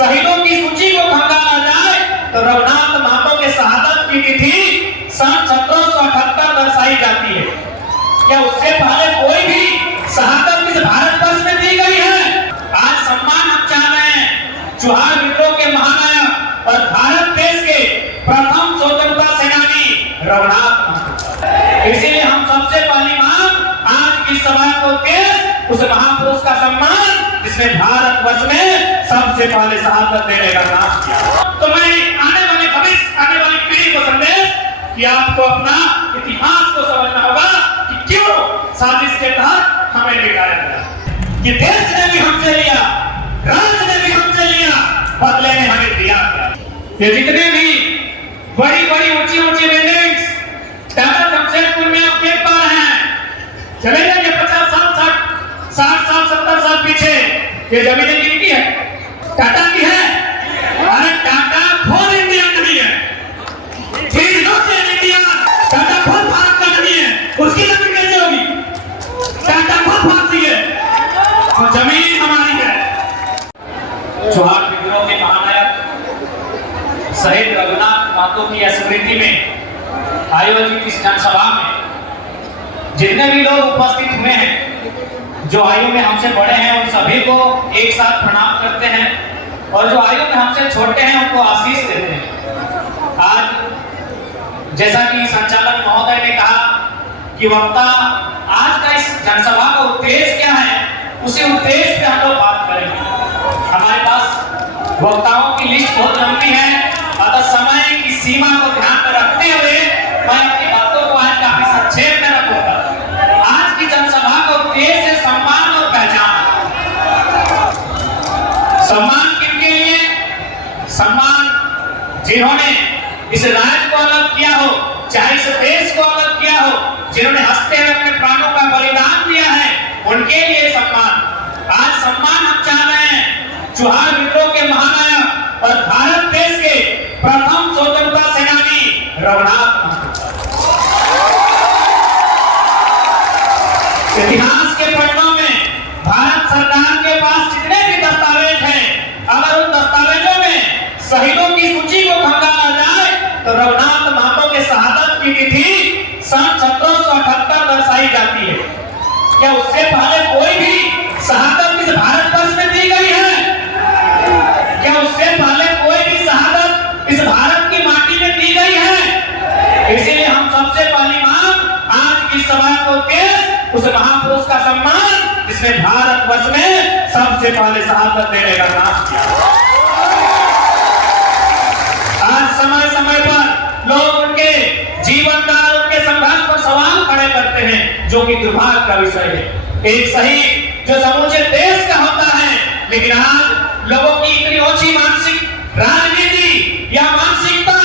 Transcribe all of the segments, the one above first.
शहीदों की सूची को खंगाला जाए तो रघुनाथ महतो के शहादत की तिथि सन 1778 दर्शाई जाती है। क्या उससे पहले कोई भी शहादत इस भारत वर्ष में दी गई है? आज सम्मान हम चाह रहे हैं चौहान विद्रोह के महानायक और भारत देश के प्रथम स्वतंत्रता सेनानी रघुनाथ महतो। इसीलिए हम सबसे पहली मांग आज की सभा को उस महापुरुष का सम्मान जिसने भारत वर्ष में सबसे पहले शहादत देने का काम किया। तो मैं आने वाले भविष्य आने वाली पीढ़ी को संदेश कि आपको अपना इतिहास को समझना होगा कि क्यों साजिश के तहत हमें निकाला गया। कि देश ने भी हमसे लिया, राज्य ने भी हमसे लिया, बदले में हमें दिया गया। ये जितने भी बड़ी बड़ी ऊंची ऊंची बिल्डिंग्स टाटा जमशेदपुर में आप देख पा रहे हैं, चले जाइए 50 साल 60 साल 70 साल पीछे ये जमीनें किनकी है? टाटा की है। अरे टाटा खुद इंडिया नहीं है, टाटा खुद भारत का नहीं है, उसकी जमीन कैसे होगी? टाटा खुद भारतीय है और जमीन हमारी है। चौहान विद्रोह के महानायक शहीद रघुनाथ महतो की स्मृति में आयोजित इस जनसभा में जितने भी लोग उपस्थित हुए हैं, जो आयु में हमसे बड़े हैं उन सभी को एक साथ प्रणाम करते हैं और जो आयु में हमसे छोटे हैं उनको आशीष देते हैं। आज जैसा कि संचालक महोदय ने कहा कि वक्ता आज का इस जनसभा का उद्देश्य क्या है, उसी उद्देश्य पे हम लोग बात करेंगे। हमारे पास वक्ताओं की लिस्ट बहुत लंबी है, अतः समय की सीमा को ध्यान में रखते हुए मैं अपनी बातों को आज काफी संक्षेप में रखूंगा। आज की जनसभा का उद्देश्य है सम्मान और पहचान। सम्मान किनके लिए? सम्मान जिन्होंने इस राज्य को अलग किया हो, चाहे इस देश को अलग किया हो, जिन्होंने हंसते हुए अपने प्राणों का बलिदान दिया है, उनके लिए सम्मान। आज सम्मान हम चाह रहे हैं चौहान विद्रोह के महानायक और भारत देश के प्रथम स्वतंत्रता सेनानी रघुनाथ महतो। इतिहास के पन्नों में भारत सरकार के पास जितने भी दस्तावेज हैं, अगर उन दस्तावेजों में शहीदों की सूची को खंगाला जाए तो रघुनाथ महतो के शहादत की तिथि सन 1778 दर्शाई जाती है। क्या उससे पहले कोई भी शहादत इस भारत वर्ष में दी गई है? क्या उससे पहले कोई भी शहादत इस भारत की माटी में दी गई है? इसीलिए हम सबसे पहली मांग आज की सभा को उस महापुरुष का सम्मान जिसने भारत वर्ष में सबसे पहले शहादत देने का काम किया। आज समय समय पर लोग उनके जीवन काल, उनके संघर्ष पर सवाल खड़े करते हैं, जो कि दुर्भाग्य का विषय है। एक शहीद जो समूचे देश का होता है, लेकिन आज लोगों की इतनी ओछी मानसिक राजनीति या मानसिकता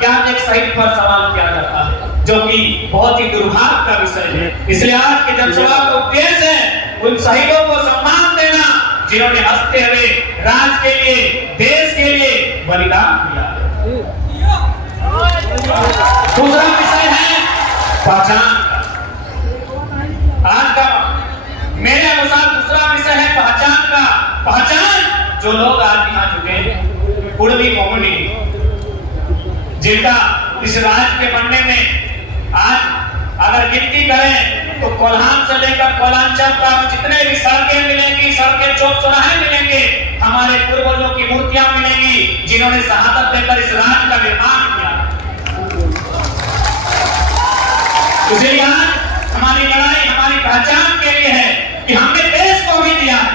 क्या एक शहीद पर सवाल किया जाता है, जो कि बहुत ही दुर्भाग्य का विषय है। इसलिए आज के जनसभा का उद्देश्य है उन शहीदों को सम्मान देना जिन्होंने हंसते हुए राज्य के लिए, देश के लिए बलिदान दिया। दूसरा विषय है पहचान। आज का मेरे अनुसार दूसरा विषय है पहचान का। पहचान जो लोग आज यहाँ जुटे हैं, कुर्मी कम्युनिटी, जिनका इस राज्य के बनने में आज अगर गिनती करें तो कोल्हान से लेकर कोलांचल तक जितने भी सड़कें मिलेंगी, सड़कें चौक चौराहे मिलेंगे, हमारे पूर्वजों की मूर्तियां मिलेंगी जिन्होंने शहादत देकर इस राज्य का निर्माण किया। इसलिए आज हमारी लड़ाई हमारी पहचान के लिए है कि हमने देश को भी दिया है।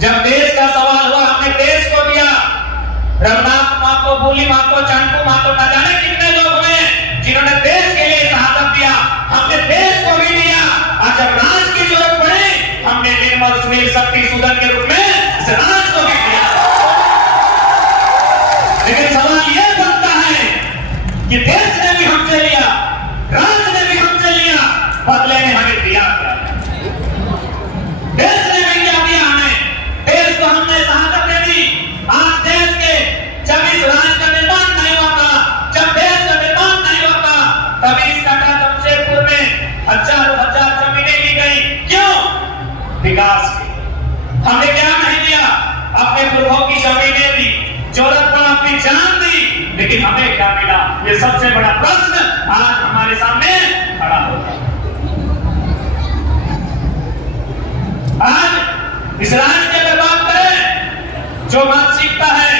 जब देश का सवाल हुआ, हमने देश को दिया। रघुनाथ महतो, भूली महतो, चांदू महतो, न जाने कितने लोग हुए जिन्होंने देश के लिए शहादत दिया। हमने देश को भी दिया और जब राज की जरूरत पड़ी, हमने निर्मल, सुनील, शक्ति, सुदन के रूप में इस राज को भी दिया। लेकिन सवाल यह बनता है कि देश ने भी हमसे लिया, राज्य ने भी हमसे लिया, बदले में हमें दिया क्या? देश ने भी क्या दिया हमें? देश को हमने शहादत दे दी। आज देश के जब इस राज्य का निर्माण नहीं होता, जब देश का निर्माण नहीं होता, तभी इस टाटा जमशेदपुर में हजारों हजार जमीनें ली गई। क्यों? विकास की। हमने क्या नहीं दिया? जान दी, लेकिन हमें क्या मिला? ये सबसे बड़ा प्रश्न आज हमारे सामने खड़ा होता है। आज इस राज्य की अगर बात करें, जो मानसिकता है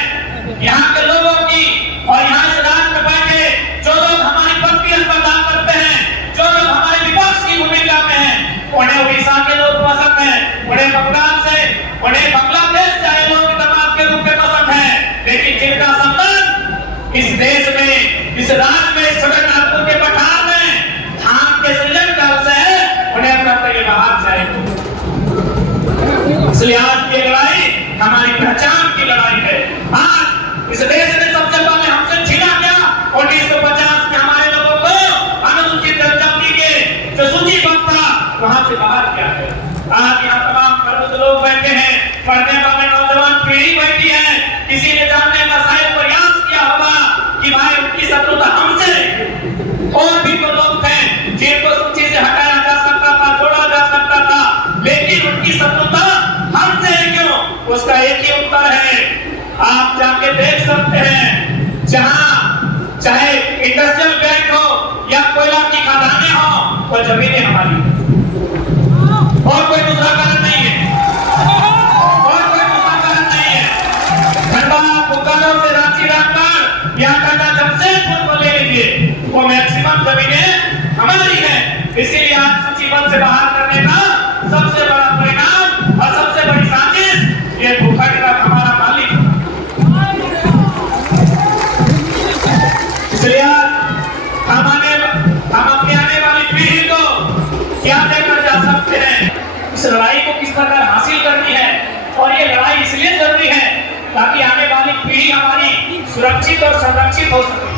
यहाँ के लोगों की, और यहाँ इस राज्य में बैठे जो लोग हमारी प्रतिस्पर्धा करते हैं, जो लोग हमारे विपक्ष की भूमिका में हैं, उन्हें उड़ीसा के लोग पसंद है, उन्हें बंगाल से, उन्हें बांग्लादेश से आए लोग दमाद के रूप में पसंद है, लेकिन जिनका संबंध इस देश में, इस राज्य में, इस छोटे नागपुर के पठार में धान के सृजन काल से है, उन्हें अपना ये बाहर जाए। इसलिए आज की लड़ाई हमारी पहचान की लड़ाई है। आज इस देश ने सबसे पहले हमसे छीना क्या? 1950 में हमारे लोगों को अनुसूचित जनजाति के जो सूचीबद्ध था वहां से बाहर किया है। आज यहाँ तमाम प्रबुद्ध लोग बैठे हैं, पढ़ने वाले नौजवान पीढ़ी बैठी है। किसी ने जानने का शायद प्रयास किया होगा कि भाई उनकी शत्रुता हमसे, और भी तो लोग थे जिनको सूची से हटाया जा सकता था, जोड़ा जा सकता था, लेकिन उनकी शत्रुता हमसे क्यों? उसका एक ही उत्तर है, आप जाके देख सकते हैं, जहां चाहे इंडस्ट्रियल बैंक हो या कोयला की खदानें हो, वो जमीनें हमारी, और कोई दूसरा कारण नहीं है, और कोई दूसरा कारण नहीं है। धनबाद बोकारो से रांची रामगढ़ या टाटा जमशेदपुर को ले लीजिए, वो मैक्सिमम जमीनें हमारी है। इसीलिए आज सूचीबद्ध से बाहर करने का सबसे बड़ा परिणाम और सबसे बड़ी साजिश ये भूखंड का हमारा मालिक। इसलिए हम अपनी आने वाली पीढ़ी को क्या देकर जा सकते हैं? इस लड़ाई को किस प्रकार हासिल करनी है, और ये लड़ाई इसलिए जरूरी है ताकि आने वाली पीढ़ी हमारी सुरक्षित और संरक्षित हो सके।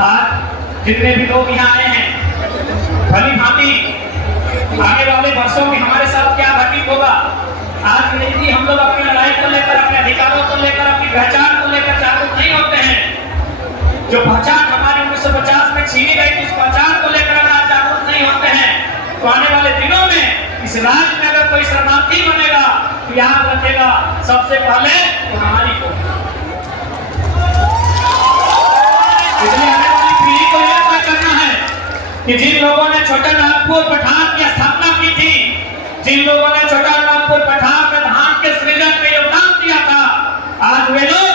आज जितने भी लोग यहाँ आए हैं, भली भांति आने वाले वर्षों में हमारे साथ क्या घटित होगा, आज यदि हम लोग अपनी लड़ाई को लेकर, अपने अधिकारों को लेकर, अपनी पहचान को लेकर जागरूक नहीं होते हैं, जो पहचान हमारी 1950 में छीनी गई थी, उस पहचान को लेकर अगर आज जागरूक नहीं होते हैं, तो आने वाले दिनों में इस राज्य में अगर कोई शरणार्थी बनेगा तो याद रखेगा सबसे पहले तो हमारी को। इसलिए आने वाली पीढ़ी को यह तय करना है कि जिन लोगों ने छोटा नागपुर पठार की स्थापना की थी, जिन लोगों ने छोटा नागपुर पठार में धान के सृजन में योगदान दिया था, आज वे लोग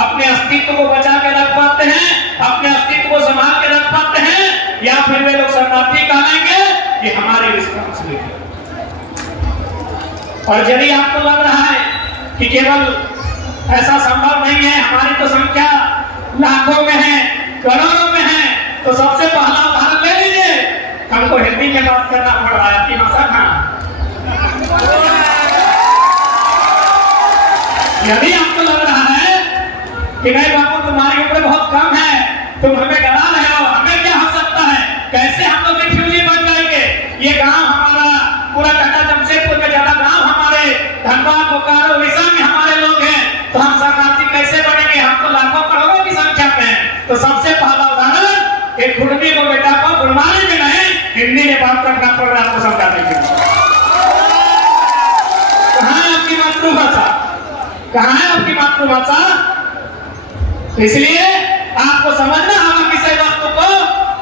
अपने अस्तित्व को बचा के रख पाते हैं, अपने अस्तित्व को संभाल के रख पाते हैं, या फिर वे लोग शरणार्थी कहेंगे, ये हमारी रिस्पांसिबिलिटी। और यदि आपको लग रहा है कि केवल ऐसा संभव नहीं है, हमारी तो संख्या लाखों में है, करोड़ों में है, तो सबसे पहला उदाहरण ले लीजिए। हमको हिंदी में बात करना पड़ रहा है, आपकी भाषा कहाँ? यदि आपको लग रहा है कि नहीं बाबू तुम्हारी उम्र बहुत कम है, तुम हमें डरा रहे हो, हमें क्या हो सकता है, कैसे हम लोग रिफ्यूजी बन जाएंगे, ये गांव हमारा, पूरा टाटा जमशेदपुर में ज्यादा गांव हमारे, धनबाद बोकारो उड़ीसा में हमारे लोग हैं, तो हम शरणार्थी कैसे बनेंगे? हम तो लाखों करोड़ों की संख्या में। तो सबसे पहला उदाहरण एक खुदमी को बेटा को गुरबानी में नहीं, हिंदी में बात करना पड़ रहा है आपको समझाने के लिए। कहाँ है आपकी मातृभाषा? कहाँ है आपकी मातृभाषा? इसलिए आपको समझना होगा किसी वस्तु को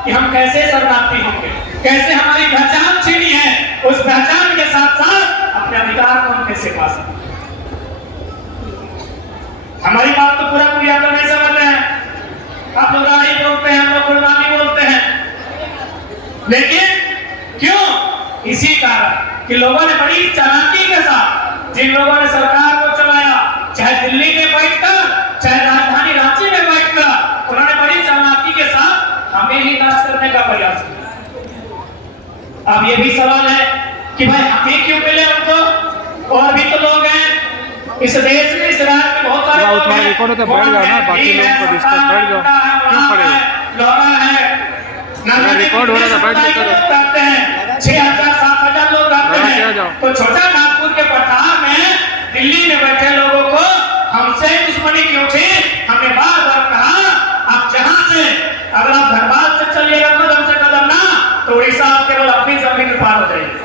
कि हम कैसे शरणार्थी होंगे, कैसे हमारी पहचान छीनी है, उस पहचान के साथ साथ अपने अधिकार को हम कैसे पा सकते। हमारी बात तो पूरा पूरी आप लोग नहीं समझ रहे हैं, आप लोग राही बोलते हैं, हम लोग गुरबानी बोलते हैं, लेकिन क्यों? इसी कारण कि लोगों ने बड़ी चालाकी के साथ, जिन लोगों ने सरकार को चलाया, चाहे दिल्ली में बैठकर, चाहे राजधानी रांची में बैठकर, उन्होंने बड़ी चालाकी के साथ हमें ही नाश करने का प्रयास किया। अब ये भी सवाल है कि भाई हमें क्यों मिले उनको, और भी तो लोग हैं इस देश में, इस राज्य में बहुत सारे लोग हैं, रिकॉर्ड तो बैठ जाओ ना, बाकी लोगों को डिस्टर्ब बैठ जाओ, क्यों खड़े हो? रिकॉर्ड हो रहा है, बैठ जाते हैं, 6,000-7,000 लोग रहते हैं, तो छोटा नागपुर के पठार में दिल्ली में बैठे लोगों को हमसे दुश्मनी क्यों थी? हमने बार बार कहा, आप जहां से, अगर आप धनबाद से चलिएगा कदम से कदम ना, तो उड़ीसा आप केवल अपनी जमीन में पार हो जाएगी।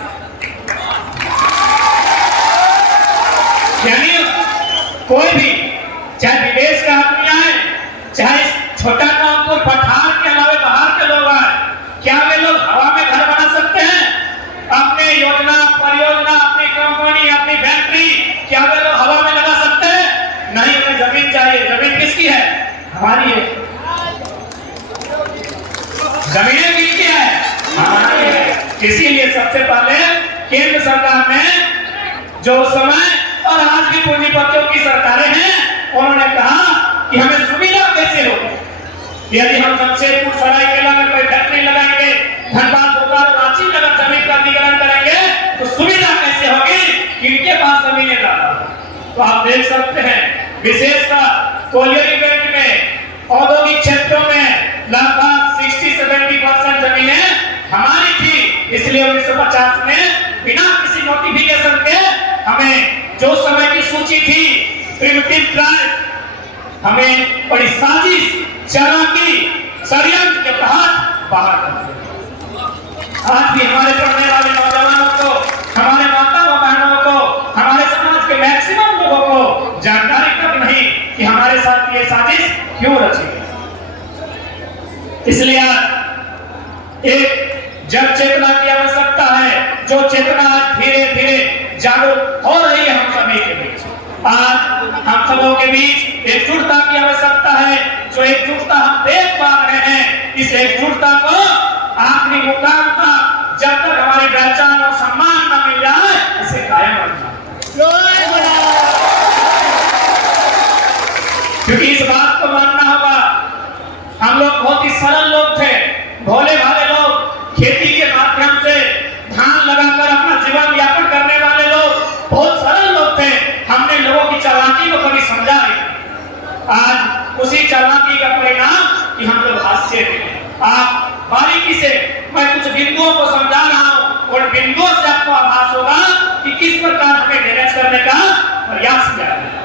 यानी कोई भी, चाहे विदेश किसकी है? हमारी है। जमीनें किसकी है? हमारी है। इसीलिए सबसे पहले केंद्र सरकार ने जो उस समय और आज भी पूंजीपतियों की सरकारें हैं, उन्होंने कहा कि हमें सुविधा कैसे हो। यदि हम जमशेदपुर सरायकेला में कोई फैक्ट्री लगाएंगे, धनबाद बोकारो रांची में अगर जमीन का अधिग्रहण करेंगे तो सुविधा कैसे होगी? इनके पास जमीनें ज्यादा। तो आप देख सकते हैं विशेषकर कोयलियरी बेल्ट में, औद्योगिक क्षेत्रों में लगभग 60-70% जमीनें हमारी थी। इसलिए 1950 में बिना किसी नोटिफिकेशन के हमें जो समय की सूची थी प्रिमिटिव ट्राइब, हमें बड़ी साजिश चालाकी षड्यंत्र के तहत बाहर कर दिया। आज भी हमारे पढ़ने वाले नौजवानों को, हमारे माता व बहनों को, हमारे समाज के मैक्सिमम लोगों को जानकारी तक नहीं कि हमारे साथ ये साजिश क्यों रची गई। इसलिए आज एक जन चेतना की आवश्यकता है, जो चेतना धीरे धीरे जागरूक हो रही है हम सभी के बीच। आज हम सबों के बीच एकजुटता की आवश्यकता है। जो एकजुटता हम देख पा रहे हैं, इस एकजुटता को आखिरी मुकाम तक जब तक हमारी पहचान और सम्मान न मिल जाए, इसे कायम रखना। क्योंकि इस बात को मानना होगा, हम लोग बहुत ही सरल लोग थे, भोले भाले लोग, खेती के माध्यम से धान लगाकर अपना जीवन यापन करने वाले लोग, बहुत सरल लोग थे। हमने लोगों की चालाकी को कभी समझा नहीं। आज उसी चालाकी का परिणाम कि हम लोग हास्य हैं। आप बारीकी से मैं कुछ बिंदुओं को समझा रहा हूं और बिंदुओं से आपको आभास होगा कि किस प्रकार हमें मैनेज करने का प्रयास किया है।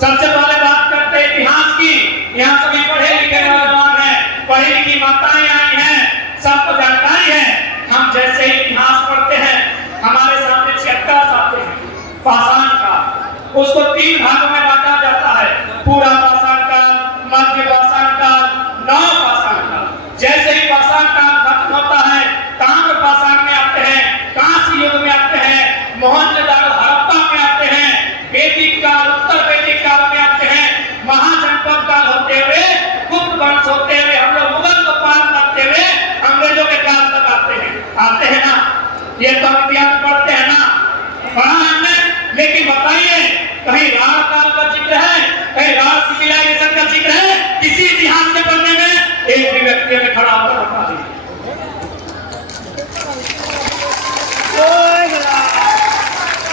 सबसे पहले बात करते हैं इतिहास की। यहाँ सभी पढ़े लिखे नौजवान हैं, पढ़ी लिखी माताएं आई हैं, सबको जानकारी है। हम जैसे ही इतिहास पढ़ते हैं, हमारे सामने चैप्टर्स आते हैं पाषाण काल, उसको 3 भागों में बांटा जाता है, पूरा पाषाण काल, मध्य पाषाण काल, नव पाषाण काल। जैसे ही पाषाण काल खत्म होता है, ताम्र पाषाण में आते हैं, कांस्य युग में आते हैं, मोहनजोदड़ो हड़प्पा में आते हैं, वैदिक काल, उत्तर वैदिक काल में आते हैं, महाजनपद काल होते हुए, गुप्त वंश होते हुए, हम लोग मुगल को पार करते हुए अंग्रेजों के काल तक आते हैं ना। ये तो इतिहास पढ़ते हैं ना, पढ़ा हमने। लेकिन बताइए, कहीं राण काल का जिक्र है, कहीं राण सिविलाइजेशन का जिक्र है? किसी इतिहास के पढ़ने में एक भी व्यक्ति में खड़ा होकर बता दीजिए।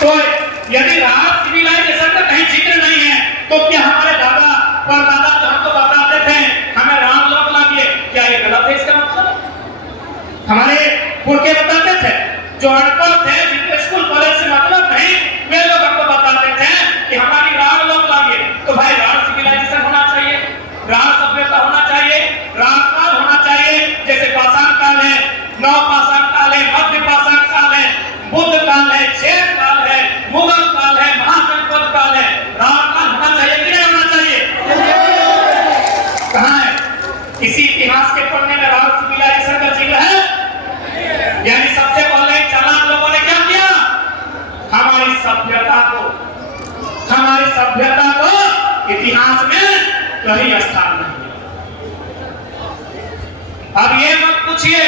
तो यदि राण सिविलाइजेशन का कहीं जिक्र नहीं है, तो क्या हमारे दादा परदादा जो हमको बताते थे हमें राम लोग लागिए, क्या ये गलत है? इसका मतलब हमारे पुरखे बताते थे, जो अनपढ़ थे, जिनको स्कूल कॉलेज से मतलब नहीं, वे लोग हमको बताते थे कि हमारी राम लोग लागिए। तो भाई राण सिविलाइजेशन होना चाहिए, राण सभ्यता होना चाहिए, राण काल होना चाहिए। जैसे पाषाण काल है, नव पाषाण काल है, मध्य पाषाण काल है, बुद्ध काल है, जैन काल है, मुगल काल है, महाजनपद काल है। राण काल होना चाहिए कि नहीं होना चाहिए? कहाँ है? किसी इतिहास के पढ़ने में राण सिविलाइजेशन का जिक्र है? यानी सबसे पहले चालाक लोगों ने क्या किया? हमारी सभ्यता को इतिहास में कहीं स्थान नहीं दिया। अब ये मत पूछिए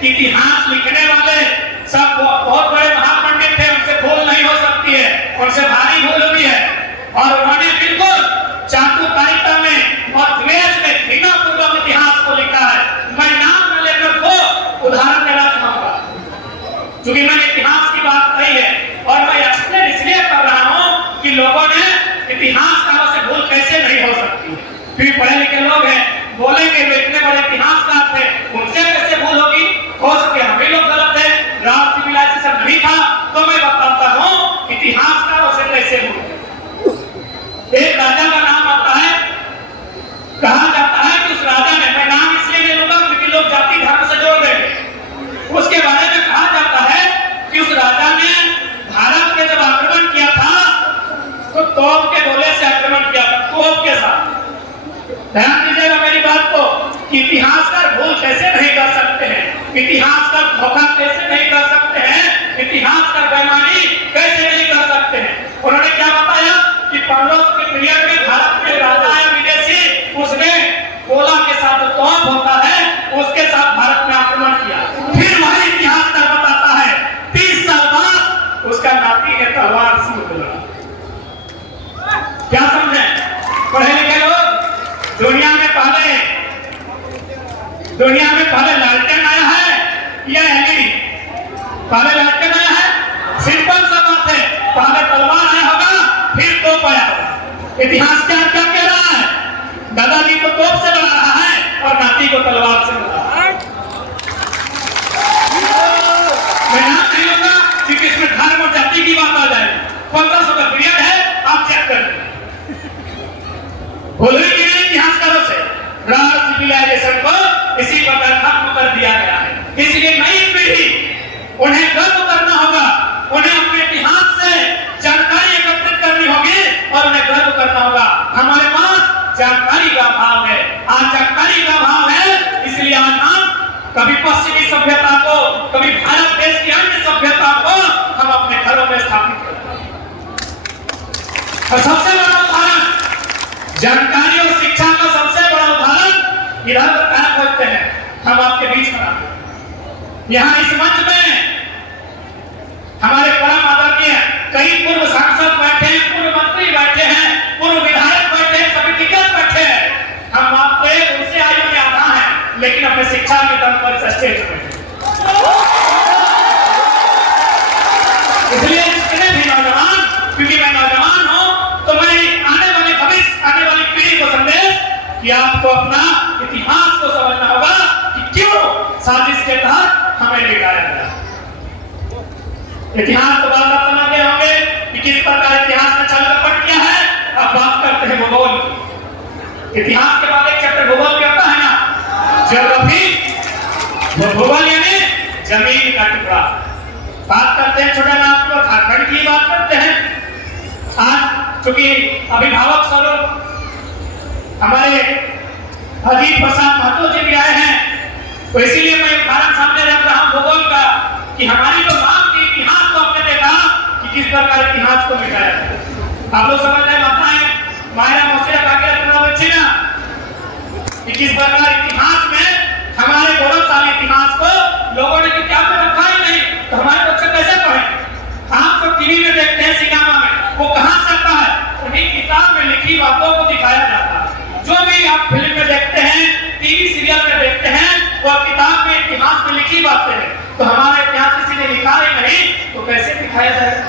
कि इतिहास लिखने वाले सब बहुत बड़े महापंडित थे, उनसे भूल नहीं हो सकती है, उनसे भारी भूल हुई है। और उन्होंने बिल्कुल चाटुकारिता में और द्वेष में घृणापूर्वक इतिहास को लिखा है। मैं नाम न लेकर वो उदाहरण देना चाहूंगा, क्योंकि मैंने इतिहास की बात कही है और मैं एक्सप्लेन इसलिए कर रहा हूं कि लोगों ने इतिहासकारों से भूल कैसे नहीं हो सकती। फिर पढ़े लिखे लोग हैं, बोलेंगे वे इतने बड़े इतिहासकार थे, उनसे कैसे भूल होगी? हो सके हम ही लोग गलत हैं, राण सिविलाइजेशन नहीं था। तो मैं बताता हूं इतिहासकारों से कैसे भूल। एक राजा का नाम आता है, कहा जाता है कि उस राजा ने, मैं नाम इसलिए नहीं लूंगा क्योंकि लोग जाति धर्म से जोड़ देंगे, उसके बारे में कहा जाता है कि उस राजा ने भारत पे जब आक्रमण किया था तो तोप के गोले से आक्रमण किया था, तोप के साथ। ध्यान दीजिएगा मेरी बात को, इतिहासकार भूल कैसे नहीं कर सकते हैं, इतिहासकार धोखा कैसे नहीं कर सकते हैं, इतिहासकार बेईमानी कैसे नहीं कर सकते हैं। उन्होंने क्या बताया कि 1500 के पीरियड में भारत में राजा आया विदेशी, दुनिया में पहले लालटेन आया है या एलईडी? पहले लालटेन आया है? सिंपल सा बात है, पहले तलवार आया होगा, फिर तोप आया होगा। इतिहास क्या क्या कह रहा है? दादाजी को तोप से लड़ा रहा है और नाती को तलवार से लड़ा रहा है। मैं नाम नहीं लूंगा क्योंकि इसमें धर्म और जाति की बात आ जाएगी। 1500 का पीरियड है, आप चेक कर लें। भूलने के लिए इतिहासकारों से राज सिविलाइजेशन को इसी प्रकार खत्म कर दिया गया है। इसलिए नई पीढ़ी उन्हें गर्व करना होगा, उन्हें अपने इतिहास से जानकारी एकत्रित करनी होगी और उन्हें गर्व करना होगा। हमारे पास जानकारी का अभाव है, आज जानकारी का अभाव है, इसलिए आज हम कभी पश्चिमी सभ्यता को, कभी भारत देश की अन्य सभ्यता को हम अपने घरों में स्थापित करते हैं। और सबसे बड़ा उदाहरण जानकारी और शिक्षा का सबसे बड़ा उदाहरण इधर कहां खोजते हैं, हम आपके बीच में यहाँ इस मंच में हमारे परम आदरणीय कई पूर्व सांसद बैठे हैं, पूर्व मंत्री बैठे हैं, पूर्व विधायक बैठे हैं, सभी टिकट बैठे हैं। हम आपसे उनसे आयु में आधा है, लेकिन अपने शिक्षा के दम पर स्टेज पे इसलिए जितने भी नौजवान, क्योंकि मैं नौजवान हूं, तो मैं आने वाले भविष्य, आने वाली पीढ़ी को संदेश कि आपको अपना इतिहास को समझना होगा कि क्यों साजिश के तहत हमें लिखाया गया। इतिहास तो बात आप समझ गए होंगे कि किस प्रकार इतिहास में छल कपट किया है। अब बात करते हैं भूगोल की। इतिहास के बाद एक चैप्टर भूगोल का होता है ना, ज्योग्राफी। भूगोल यानी जमीन का टुकड़ा। बात करते हैं छोटे नाम को, झारखंड की बात करते हैं। आज चूंकि अभिभावक स्वरूप हमारे अजीत प्रसाद महतो जी भी आए हैं, तो इसीलिए मैं उदाहरण सामने रख रहा हूं भूगोल का कि हमारी जो मांग थी इतिहास को आपने देखा कि किस प्रकार इतिहास को मिटाया जाए। आप लोग समझ रहे माताएं मायरा मौसिया काके रखना बच्ची ना कि किस प्रकार इतिहास में हमारे गौरवशाली इतिहास को लोगों ने किताब में रखा ही नहीं, तो हमारे बच्चे कैसे पढ़े? आप जो टीवी में देखते हैं, सिनेमा में, वो कहां से आता है? उन्हीं किताब में लिखी बातों को दिखाया जाता है। जो भी आप फिल्म में देखते हैं, टीवी सीरियल में देखते हैं, वो किताब में इतिहास में लिखी बातें हैं। तो हमारा इतिहास किसी ने लिखा ही नहीं, तो कैसे दिखाया जाएगा?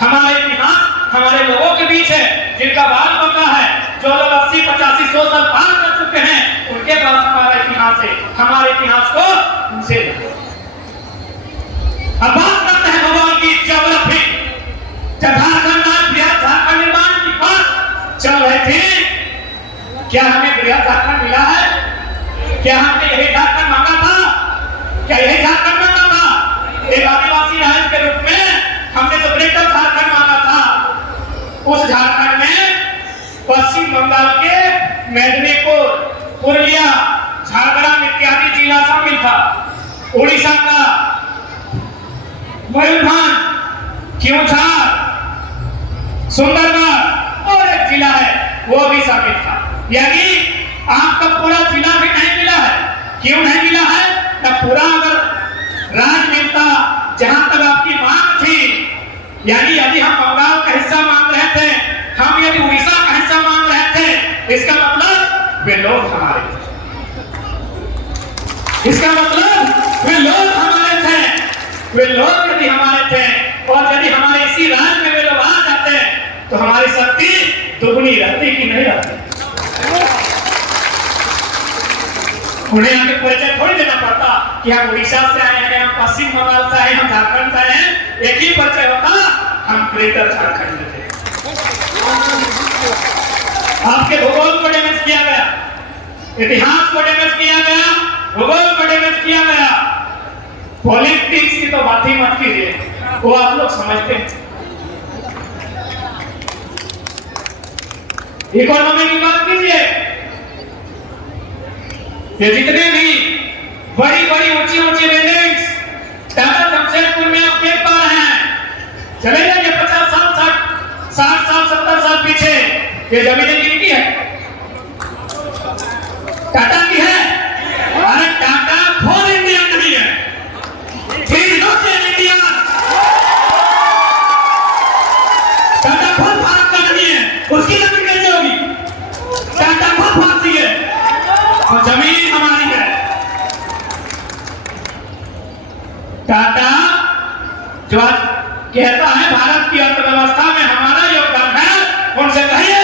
हमारा इतिहास हमारे लोगों के बीच है, जिनका बाल बका है, जो लोग 80, 85, 100 साल पार कर चुके हैं, उनके पास हमारा इतिहास है। हमारे इतिहास को उनसे अब बात करते हैं भूगोल की, ज्योग्राफी। जब झारखंड झारखंड निर्माण की बात चल रही थी, क्या हमें बृहद झारखंड मिला है? क्या हमने यही झारखंड मांगा था? क्या यही झारखंड मांगा था? एक आदिवासी राज्य के रूप में हमने तो बृहद झारखंड मांगा था। उस झारखंड में पश्चिम बंगाल के मेदिनीपुर, पुरुलिया, झारग्राम इत्यादि जिला शामिल था। उड़ीसा का मयूरभंज, क्योंझार, सुंदरगढ़ और एक जिला है वो भी शामिल था। यानी आपका पूरा जिला भी नहीं मिला है। क्यों नहीं मिला है? तब पूरा अगर राज मिलता जहां तक आपकी मांग थी, यानी यदि हम बंगाल का हिस्सा मांग रहे थे, हम यदि उड़ीसा का हिस्सा मांग रहे थे, इसका मतलब वे लोग हमारे थे। इसका मतलब वे लोग हमारे थे। वे लोग यदि हमारे थे और यदि हमारे इसी राज्य में वे लोग आ जाते तो हमारी शक्ति दुगनी रहती कि नहीं रहती? उन्हें हमें परिचय थोड़ी देना पड़ता कि हम उड़ीसा से आए हैं, हम पश्चिम बंगाल से आए, हम झारखंड से आए हैं। एक ही परिचय होता, हम ग्रेटर झारखंड में थे। आपके भूगोल को डैमेज किया गया, इतिहास को डैमेज किया गया, भूगोल को डैमेज किया गया। पॉलिटिक्स की तो बात ही मत कीजिए, वो आप लोग समझते हैं। इकोनॉमी की बात कीजिए, ये जितने भी बड़ी बड़ी ऊंची ऊंची बिल्डिंग्स टाटा जमशेदपुर में आप देख पा रहे हैं, चले जाइए 50 साल 60 साल 70 साल पीछे, ये जमीनें किनकी है? टाटा की है। अरे टाटा खुद इंडिया नहीं है, टाटा खुद भारत का नहीं है, उसकी जमीन कैसे होगी? टाटा जो आज कहता है भारत की अर्थव्यवस्था में हमारा योगदान है, उनसे कहिए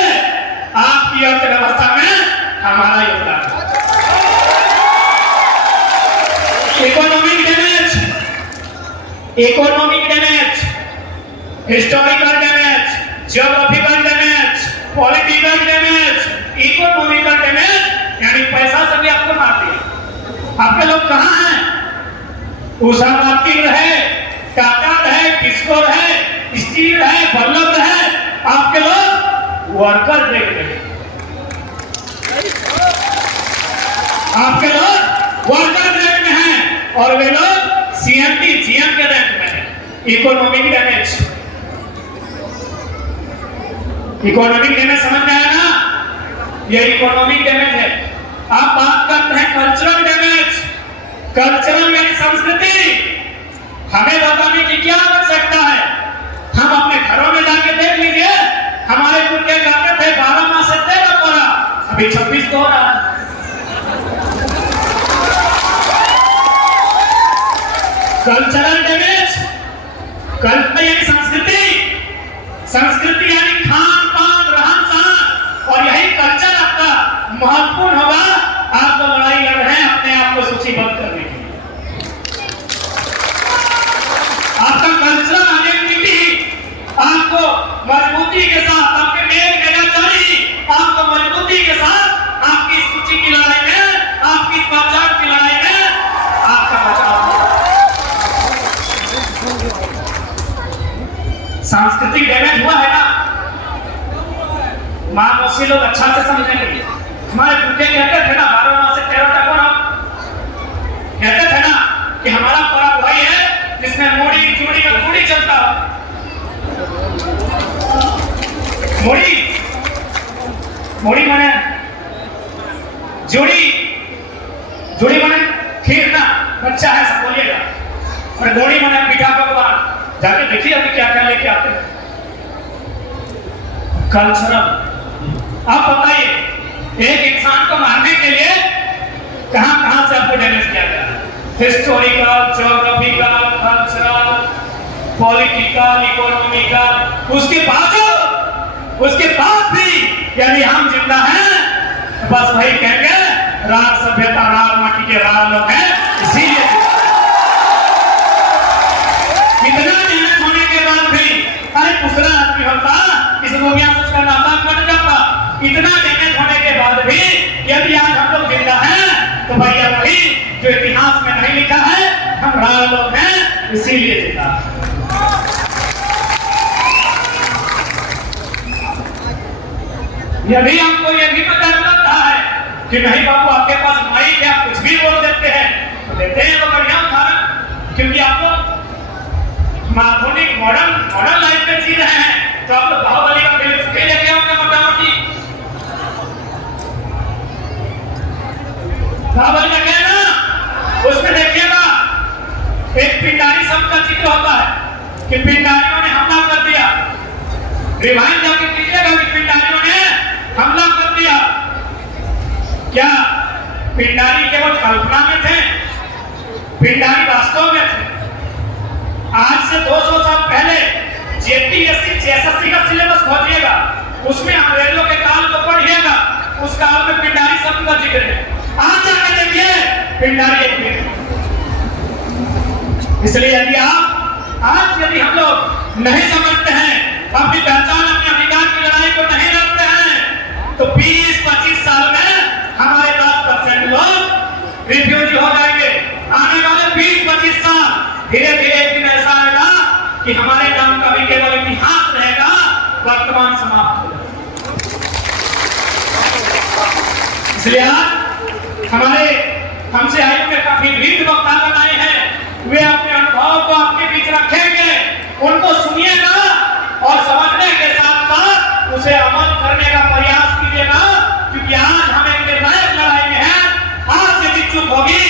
आपकी अर्थव्यवस्था में हमारा योगदान है। Economic damage, historical damage, geographical damage, political damage, economical damage, यानी पैसा से भी आपको मारती है। आपके लोग कहाँ हैं? उषा मार्टिन रहे, टाटा रहे, टिस्को रहे, स्टील रहे, बल्लभ रहे, आपके लोग वर्कर देख रहे, आपके लोग वर्कर रैंक में हैं और वे लोग सीएमडी जीएम के रैंक में हैं। इकोनॉमिक डैमेज, इकोनॉमिक डैमेज समझ में आया ना? ये इकोनॉमिक डैमेज है। आप बात करते हैं कल्चरल डैमेज, कल्चरल यानी संस्कृति। हमें बताने की क्या आवश्यकता है? हम अपने घरों में जाके देख लीजिए, हमारे पुरखे कहते थे 12 माह से 13 कोरा, अभी 26 को हो रहा है। कल्चरल डैमेज, कल्चर यानी संस्कृति, संस्कृति यानी खान पान रहन सहन, और यही कल्चर आपका महत्वपूर्ण होगा। आप तो लड़ाई लड़ रहे हैं अपने आप को सूचीबद्ध करने के लिए। आपका कल्चरल आइडेंटिटी आपको मजबूती के साथ, आपके मेल देना चाहिए, आपको मजबूती के साथ आपकी सूची की लड़ाई में, आपकी पहचान की लड़ाई में आपका बचाव होगा। सांस्कृतिक डैमेज हुआ है ना? मानवसी लोग अच्छा से समझेंगे। हमारे पुरखे कहते थे ना 12 माह से 13 तक होना, कहते थे ना कि हमारा पर्व वही है जिसमें मोड़ी चूड़ी का पूड़ी चलता है। मोड़ी माने जोड़ी, जोड़ी माने खीर ना, बच्चा है सब बोलिएगा, और गोड़ी माने मीठा पकवान। जाके देखिए अभी क्या क्या लेके आते हैं। कल्चरल, आप बताइए एक इंसान को मारने के लिए कहां कहां से आपको डैमेज किया गया? Historical, geographical, cultural, political, economical, उसके बाद भी यदि हम जिंदा हैं तो बस वही कहेंगे राज सभ्यता, राज माटी के राज लोग हैं, इसीलिए इतना डैमेज होने के बाद भी, अरे दूसरा आदमी होता इस दुनिया से उसका नाता कट जाता। इतना डैमेज होने के बाद भी यदि आज हम लोग जिंदा हैं तो भैया वही जो इतिहास में नहीं लिखा है, हम राज लोग हैं, इसीलिए जिंदा। यदि हमको ये भी पता लगता है कि नहीं बाबू आपके पास माइक है, आप कुछ भी बोल देते हैं, तो देते हैं तो बढ़िया उदाहरण, क्योंकि आप लोग आधुनिक मॉडर्न लाइफ में जी रहे हैं, तो आप लोग बाहुबली का फिल्म भी लेके आओगे मोटामोटी। बाहुबली का क्या ना, उसमें देखिएगा एक पिंडारी शब्द का जिक्र होता है कि पिंडारियों ने हमला कर दिया। रिवाइंड जाके कीजिएगा कि पिंडारियों ने हमला कर दिया। क्या पिंडारी केवल कल्पना में थे? पिंडारी वास्तव में थे। आज से 200 साल पहले जेपीएससी 86 का सिलेबस खोजिएगा, उसमें अंग्रेजों के काल को पढ़िएगा, उस काल में पिंडारी शब्द का जिक्र है। आज जाके देखिए पिंडारी एक है। इसलिए यदि हम लोग नहीं समझते हैं, अपनी पहचान, अपने अधिकार की लड़ाई को नहीं लड़ते हैं, तो 20-25 साल में हमारे 10% लोग रिफ्यूजी हो जाएंगे। आने वाले 20-25 साल धीरे धीरे एक दिन ऐसा आएगा कि हमारे नाम का भी केवल इतिहास रहेगा, वर्तमान समाप्त हो जाएगा। इसलिए आज हमारे हमसे आयु में काफी वृद्ध वक्ता आए हैं, वे अपने अनुभव को आपके बीच रखेंगे, उनको सुनिएगा और समझने के साथ साथ उसे अमल करने का प्रयास कीजिएगा, क्योंकि आज हम एक निर्णायक लड़ाई में हैं। आज यदि चुप होगी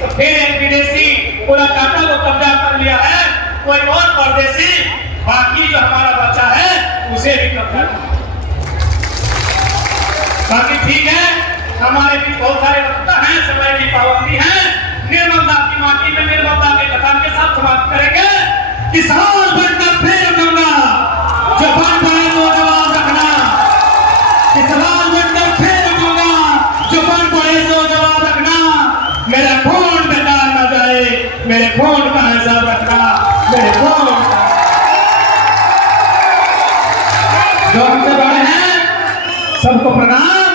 तो फिर एक विदेशी पूरा टाटा को कब्जा कर लिया है, कोई और परदेशी बाकी जो हमारा बच्चा है उसे भी कब्जा कर। बाकी ठीक है, हमारे भी बहुत सारे वक्ता हैं, समय की पाबंदी है, निर्मलता की माटी में निर्मलता के कथन के साथ समाप्त करेंगे कि सवाल बनकर फिर उठूंगा, जो बन पड़े वो जवाब रखना। कि सवाल बनकर फिर उठूंगा, जो बन पड़े वो जवाब रखना। मेरा खून बेकार न जाए, मेरे खून का हिसाब रखना। मेरे खून जो हमसे बड़े हैं सबको प्रणाम।